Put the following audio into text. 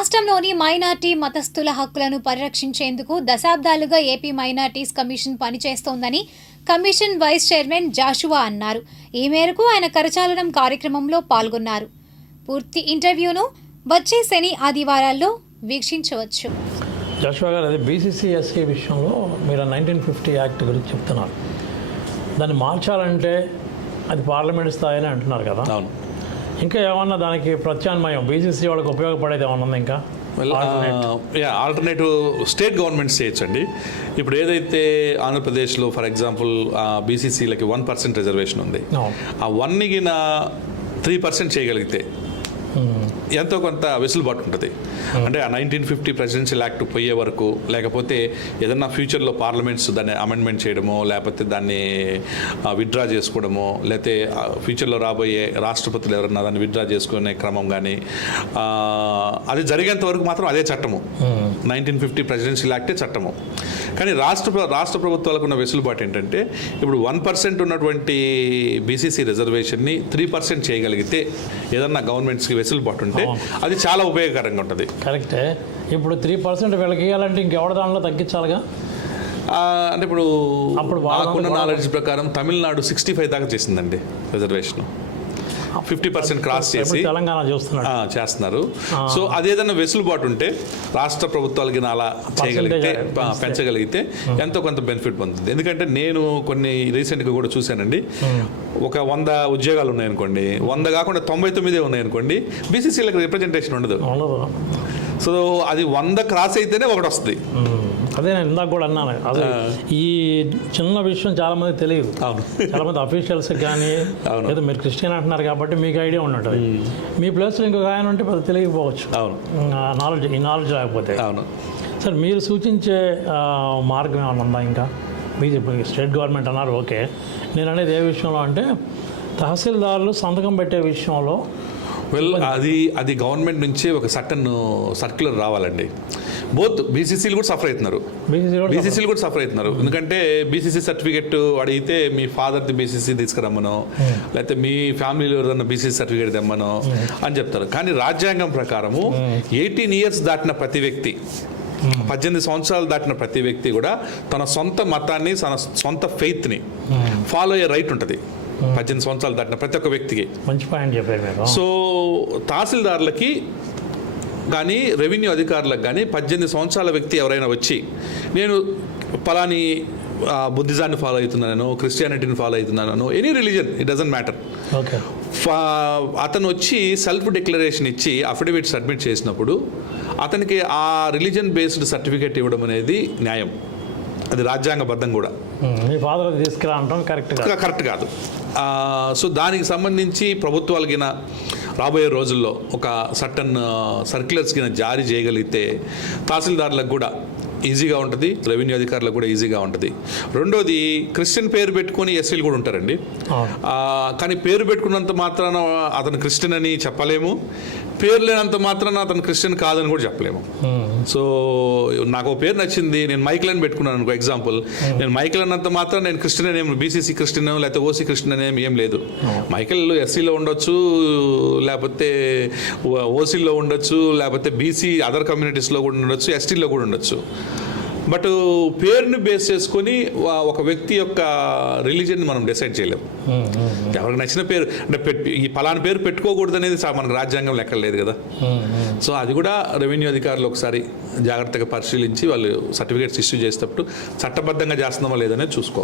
రాష్ట్రంలోని మైనార్టీ మతస్థుల హక్కులను పరిరక్షించేందుకు దశాబ్దాలుగా ఏపీ మైనార్టీస్ కమిషన్ పనిచేస్తోందని కమిషన్ వైస్ చైర్మన్ జాషువా అన్నారు. ఈ మేరకు ఆయన కరచాలనం కార్యక్రమంలో పాల్గొన్నారు. పూర్తి ఇంటర్వ్యూను వచ్చే శని ఆదివారాల్లో వీక్షించవచ్చు. జోషువా గారు అదే బీసీసీ ఎస్సీ విషయంలో మీరు నైన్టీన్ ఫిఫ్టీ యాక్ట్ గురించి చెప్తున్నారు. దాన్ని మార్చాలంటే అది పార్లమెంట్ స్థాయి అని అంటున్నారు కదా. అవును. ఇంకా ఏమన్నా దానికి ప్రత్యామ్నాయం? బీసీసీ వాళ్ళకి ఉపయోగపడేది ఏమన్నా ఉందా ఇంకా? యా ఆల్టర్నేటివ్ స్టేట్ గవర్నమెంట్స్ చేయొచ్చండి. ఇప్పుడు ఏదైతే ఆంధ్రప్రదేశ్లో ఫర్ ఎగ్జాంపుల్ బీసీసీలకి వన్ పర్సెంట్ రిజర్వేషన్ ఉంది. ఆ వన్ని గిన త్రీ పర్సెంట్ చేయగలిగితే ఎంతో కొంత వెసులుబాటు ఉంటుంది. అంటే ఆ నైన్టీన్ ఫిఫ్టీ ప్రెసిడెన్షియల్ యాక్ట్ పోయే వరకు లేకపోతే ఏదన్నా ఫ్యూచర్లో పార్లమెంట్స్ దాన్ని అమెండ్మెంట్ చేయడమో లేకపోతే దాన్ని విత్డ్రా చేసుకోవడమో లేకపోతే ఫ్యూచర్లో రాబోయే రాష్ట్రపతులు ఎవరన్నా దాన్ని విత్డ్రా చేసుకునే క్రమం కానీ అది జరిగేంత వరకు మాత్రం అదే చట్టము. నైన్టీన్ ఫిఫ్టీ ప్రెసిడెన్షియల్ యాక్టే చట్టము. కానీ రాష్ట్ర రాష్ట్ర ప్రభుత్వాలకు ఉన్న వెసులుబాటు ఏంటంటే ఇప్పుడు వన్ పర్సెంట్ ఉన్నటువంటి బీసీసీ రిజర్వేషన్ని త్రీ పర్సెంట్ చేయగలిగితే ఏదన్నా గవర్నమెంట్స్కి వెసులుబాటు ఉంటే అది చాలా ఉపయోగకరంగా ఉంటుంది. కరెక్టే. ఇప్పుడు త్రీ పర్సెంట్ వీళ్ళకి ఇవ్వాలంటే ఇంకెవడ దానిలో తగ్గించాలిగా? ఆ, అంటే ఇప్పుడు అప్పుడు నాకున్న నాలెడ్జ్ ప్రకారం తమిళనాడు సిక్స్టీ ఫైవ్ దాకా చేసిందండి రిజర్వేషన్ ఫిఫ్టీ పర్సెంట్ క్రాస్ చేసి తెలంగాణ చూస్తున్నాడు. ఆ, చేస్తున్నారు. సో అదేదన్నా వెసులుబాటు ఉంటే రాష్ట్ర ప్రభుత్వాలకి అలా చేయగలిగితే పెంచగలిగితే ఎంతో కొంత బెనిఫిట్ పొందుతుంది. ఎందుకంటే నేను కొన్ని రీసెంట్గా కూడా చూశానండి. ఒక వంద ఉద్యోగాలు ఉన్నాయనుకోండి వంద కాకుండా తొంభై తొమ్మిదే ఉన్నాయనుకోండి బీసీసీలకు రిప్రజెంటేషన్ ఉండదు. సో అది వంద క్రాస్ అయితేనే ఒకటి వస్తుంది. అదే నేను ఇందాక కూడా అన్నాను. అసలు ఈ చిన్న విషయం చాలా మంది తెలియదు చాలా మంది అఫీషియల్స్ కానీ. ఏదో మీరు క్రిస్టియన్ అంటున్నారు కాబట్టి మీకు ఐడియా ఉన్నట్టు మీ ప్లేస్లో ఇంకొక ఆయన ఉంటే పెద్ద తెలియకపోవచ్చు. నాలెడ్జ్ ఈ నాలెడ్జ్ లేకపోతే. అవును. సార్ మీరు సూచించే మార్గం ఏమైనా ఉందా ఇంకా? బీజేపీ స్టేట్ గవర్నమెంట్ అన్నారు ఓకే. నేను అనేది ఏ విషయంలో అంటే తహసీల్దారులు సంతకం పెట్టే విషయంలో వెల్ అది అది గవర్నమెంట్ నుంచి ఒక సటన్ సర్క్యులర్ రావాలండి. బోత్ బీసీసీలు కూడా సఫర్ అవుతున్నారు. బీసీసీలు కూడా సఫర్ అవుతున్నారు. ఎందుకంటే బీసీసీ సర్టిఫికెట్ అడిగితే మీ ఫాదర్ది బీసీసీ తీసుకురమ్మనో లేకపోతే మీ ఫ్యామిలీలో ఎవరైనా బీసీసీ సర్టిఫికేట్ తెమ్మనో అని చెప్తారు. కానీ రాజ్యాంగం ప్రకారము ఎయిటీన్ ఇయర్స్ దాటిన ప్రతి వ్యక్తి పద్దెనిమిది సంవత్సరాలు దాటిన ప్రతి వ్యక్తి కూడా తన సొంత మతాన్ని తన సొంత ఫెయిత్ని ఫాలో అయ్యే రైట్ ఉంటుంది. పద్దెనిమిది సంవత్సరాలు దాటిన ప్రతి ఒక్క వ్యక్తికి. మంచి పాయింట్ చెప్పారు మీరు. సో తహసీల్దార్లకి కానీ రెవెన్యూ అధికారులకు కానీ పద్దెనిమిది సంవత్సరాల వ్యక్తి ఎవరైనా వచ్చి నేను పలాని బుద్ధిజాన్ని ఫాలో అవుతున్నాను క్రిస్టియానిటీని ఫాలో అవుతున్నాను any religion it doesn't matter. Okay. అతను వచ్చి సెల్ఫ్ డిక్లరేషన్ ఇచ్చి అఫిడవిట్ సబ్మిట్ చేసినప్పుడు అతనికి ఆ రిలీజన్ బేస్డ్ సర్టిఫికేట్ ఇవ్వడం అనేది న్యాయం. అది రాజ్యాంగబద్ధం కూడా. మీ ఫాదర్ తీసుకురా అంటాం కరెక్ట్గా క- కరెక్ట్ కాదు. సో దానికి సంబంధించి ప్రభుత్వాలకిన రాబోయే రోజుల్లో ఒక సర్టన్ సర్క్యులర్స్ కింద జారీ చేయగలిగితే తహసీల్దార్లకు కూడా ఈజీగా ఉంటుంది రెవెన్యూ అధికారులకు కూడా ఈజీగా ఉంటుంది. రెండోది క్రిస్టియన్ పేరు పెట్టుకొని ఎస్సీలు కూడా ఉంటారండి. కానీ పేరు పెట్టుకున్నంత మాత్రాన అతను క్రిస్టియన్ అని చెప్పలేము. పేరు లేనంత మాత్రాన అతను క్రిస్టియన్ కాదని కూడా చెప్పలేము. సో నాకు పేరు నచ్చింది నేను మైకిల్ అని పెట్టుకున్నాను అనుకో ఎగ్జాంపుల్. నేను మైకిల్ అన్నంత మాత్రం నేను క్రిస్టియన్ అని ఏం బీసీసీ క్రిస్టియన్ లేకపోతే ఓసీ క్రిస్టియన్ అని ఏం- ఏం లేదు. మైకిల్ ఎస్సీలో ఉండొచ్చు లేకపోతే ఓసీలో ఉండొచ్చు లేకపోతే బీసీ అదర్ కమ్యూనిటీస్లో కూడా ఉండొచ్చు ఎస్టీలో కూడా ఉండొచ్చు. బట్ పేరుని బేస్ చేసుకొని ఒక వ్యక్తి యొక్క రిలీజన్ మనం డిసైడ్ చేయలేము. ఎవరికి నచ్చిన పేరు అంటే ఈ పలానా పేరు పెట్టుకోకూడదు అనేది మనకు రాజ్యాంగం లెక్క లేదు కదా. సో అది కూడా రెవెన్యూ అధికారులు ఒకసారి జాగ్రత్తగా పరిశీలించి వాళ్ళు సర్టిఫికేట్స్ ఇష్యూ చేసేటప్పుడు చట్టబద్ధంగా చేస్తున్నామో లేదనేది చూసుకోవాలి.